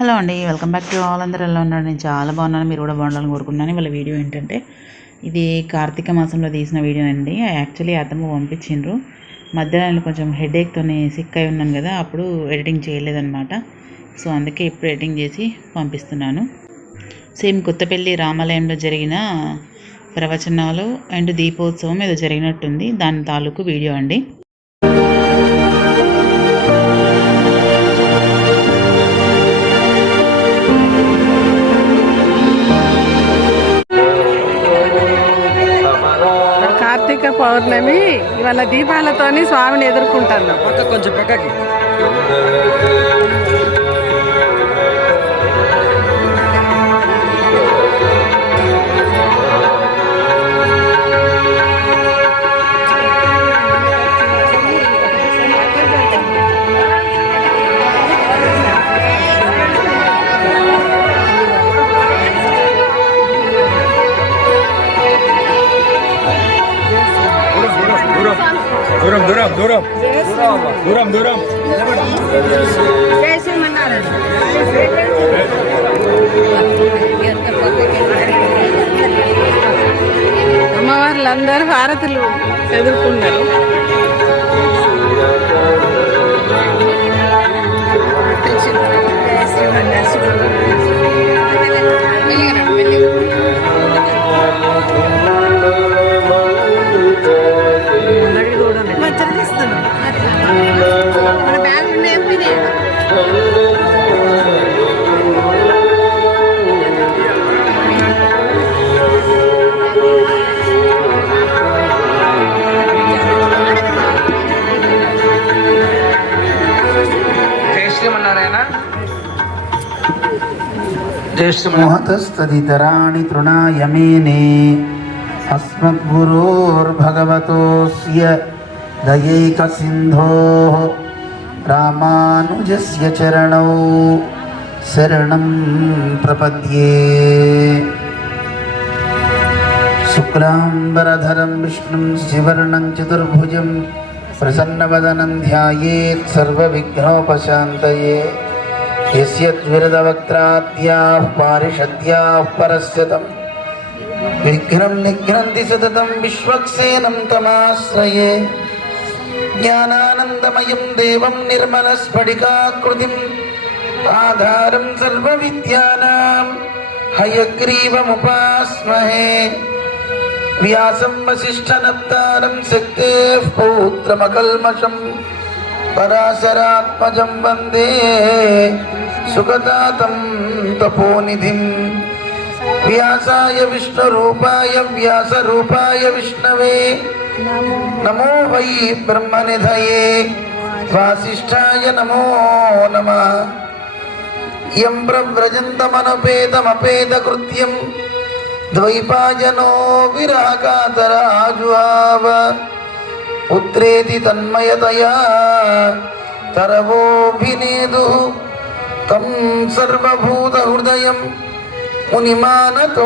Hello అండి welcome back to all. అందరూ ఎలా ఉన్నారు? నేను చాలా బాగున్నాను. మీరు కూడా బాగుండాలని కోరుకుంటున్నాను. వాళ్ళ వీడియో ఏంటంటే ఇది కార్తీక మాసంలో తీసిన వీడియో అండి. యాక్చువల్లీ అతను పంపించిండ్రు. మధ్యలో నేను కొంచెం హెడేక్తోనే సిక్ అయి ఉన్నాను కదా అప్పుడు ఎడిటింగ్ చేయలేదన్నమాట. సో అందుకే ఇప్పుడు ఎడిటింగ్ చేసి పంపిస్తున్నాను. సేమ్ కొత్తపల్లి రామాలయంలో జరిగిన ప్రవచనాలు అండ్ దీపోత్సవం ఏదో జరిగినట్టుంది. దాని తాలూకు వీడియో అండి. పౌర్ణమి ఇవాళ దీపాలతోని స్వామిని ఎదుర్కొంటాను. పక్క కొంచెం పక్కకి. దూరం దూరం దూరం దూరం దూరం అమ్మవార్లందరూ హారతులు ఎదుర్కొన్నారు Thank you. मोहतस्तदितराणि तृणाय मेने अस्मद्गुरोर्भगवतोऽस्य दयैकसिन्धोः रामानुजस्य चरणौ शरणं प्रपद्ये शुक्लाम्बरधरं विष्णुं शिवर्णं चतुर्भुजं प्रसन्नवदनं ध्यायेत् सर्वविघ्नोपशान्तये यस्य द्विरदवक्त्राद्याः पारिषद्याः परस्य तं विघ्नं निघ्नन्ति सततं विश्वक्सेनं तमाश्रये ज्ञानानन्दमयं देवं निर्मलस्फटिकाकृतिम् आधारं सर्वविद्यानां हयग्रीवमुपास्महे व्यासं वसिष्ठनप्तारं शक्तेः पौत्रमकल्मषम् పరాశరాత్మజం వందే సుగతాతం తపోనిధిం. వ్యాసాయ విష్ణురూపాయ వ్యాసరూపాయ విష్ణవే. నమో వై బ్రహ్మనిధయే. వాసిష్ఠాయ నమో నమ. యం ప్రవ్రజంతమనపేతమపేతకృత్యం. ద్వైపాయనో విరాకాతరాజుహావ పుత్రేతి తన్మయతయా తరవోభినేదు తం సర్వభూత హృదయం మునిమానతోస్మి.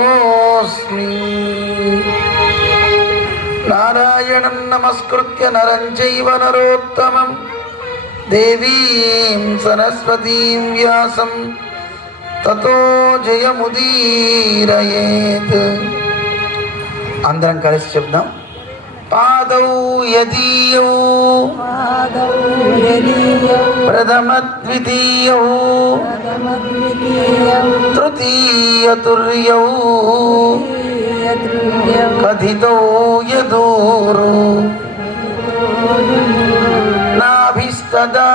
నారాయణం నమస్కృత్య నరం చైవ నరోత్తమం. దేవీం సరస్వతీం వ్యాసం. తతో జయముదీరయేత్. అందరం కలిసి చెప్దాం. పాదౌ యదీయౌ. ప్రథమ ద్వితీయౌ తృతీయతుర్యౌ. కథితౌ యదూరు. నాభిస్తదా.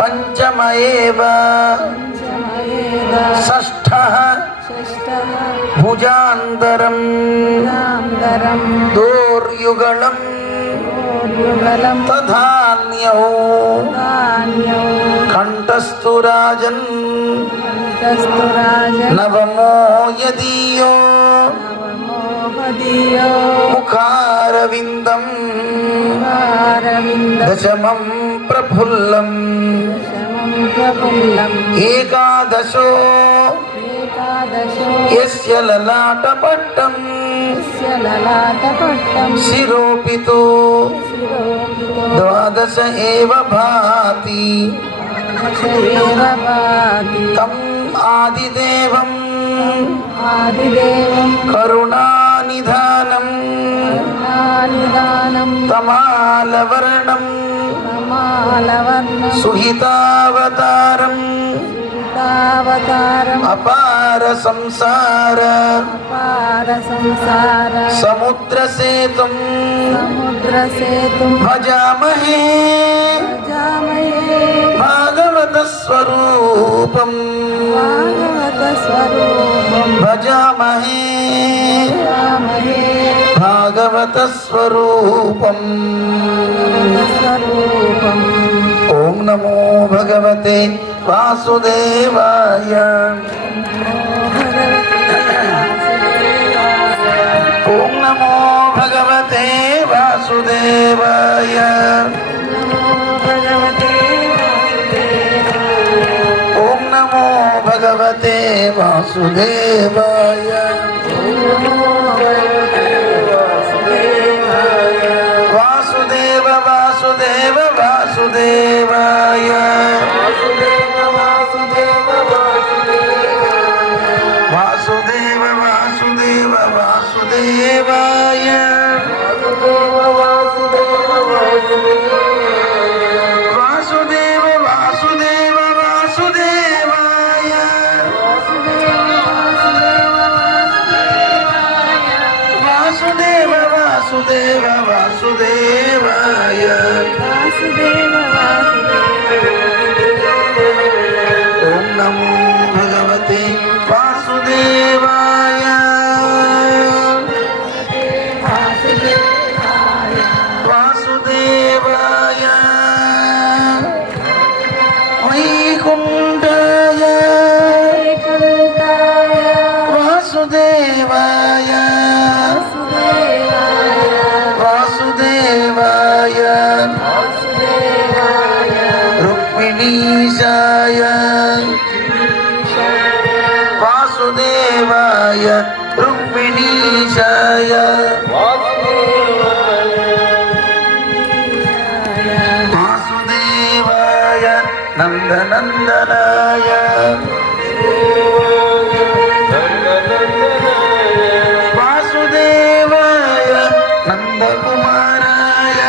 పంచమ ఏవ షష్ఠ భుజాంతరం దోర్యుగళం. కంఠస్థు రాజన్ నవమో యదీయో. ముఖారవిందం. దశమం ప్రఫుల్లం. ఏకాదశో. యస్య లలాటపట్టం శిరోపితో ద్వాదశ ఏవ భాతి. తం ఆదిదేవం ఆదిదేవం కరుణానిధానం తమాలవర్ణం సుహితావతారం సీతావతారం అపార సంసార. అపార సంసార. సముద్రసేతుం సముద్ర సేతు. భజామహే. జామయే భాగవత స్వరూపం. భాగవత స్వరూపం. భజామహే. భాగవత స్వరూపం. స్వరూపం. ఓం నమో భగవతే వాసుదేవాయ. ఓం నమో భగవతే వాసుదేవాయ. ఓం నమో భగవతే వాసుదేవాయ. వాసుదేవ వాసుదేవ వాసుదేవ. వాసుదేవ వాసుదేవాయ. ఓం నందనందనాయ వాసుదేవాయ నందకుమారాయ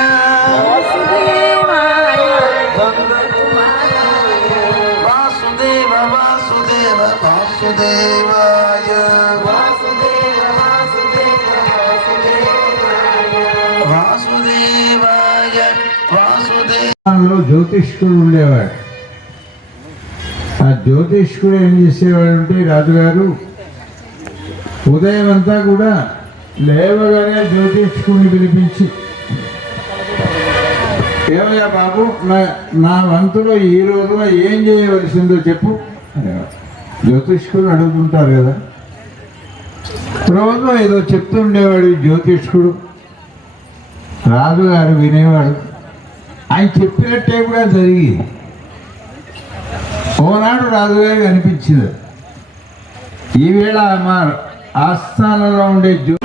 వాసుదేవ వాసుదేవ వాసుదేవాయ వాసుదేవాయ వాసుదేవ లో జ్యోతిష్కుడు ఉండేవాడు. ఆ జ్యోతిష్కుడు ఏం చేసేవాడు అంటే రాజుగారు ఉదయం అంతా కూడా లేవగానే జ్యోతిష్కుడిని పిలిపించి ఏమయ్యా బాబు నా నా వంతులో ఈ రోజున ఏం చేయవలసిందో చెప్పు జ్యోతిష్కుడు అడుగుతుంటారు కదా. రోజు ఏదో చెప్తుండేవాడు జ్యోతిష్కుడు. రాజుగారు వినేవాడు. ఆయన చెప్పినట్టే కూడా జరిగి ఓనాడు రాజుగారికి అనిపించింది. ఈవేళ మా ఆస్థానంలో ఉండే జ్యో